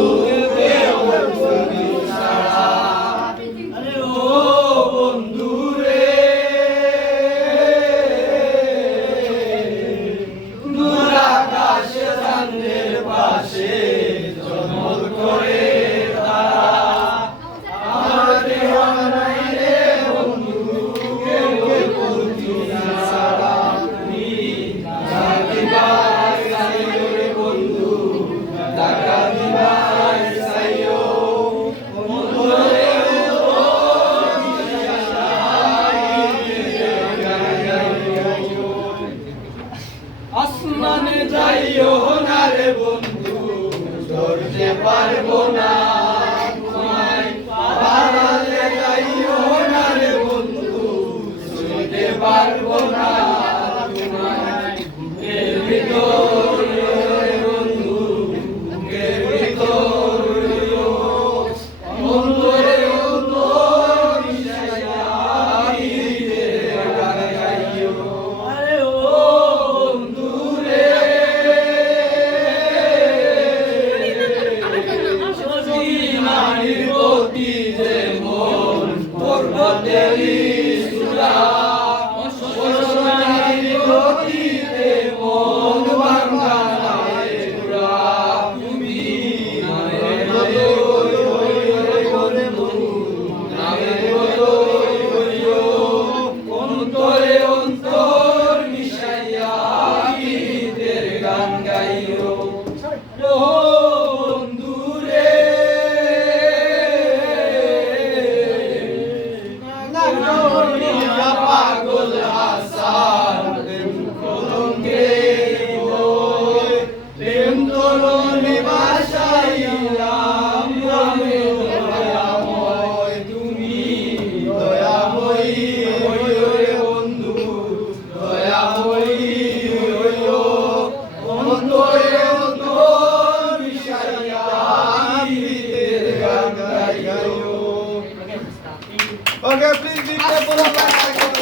Amém. আসমানে যাইও না রে বন্ধু ধরতে পারব না। Gabriel, please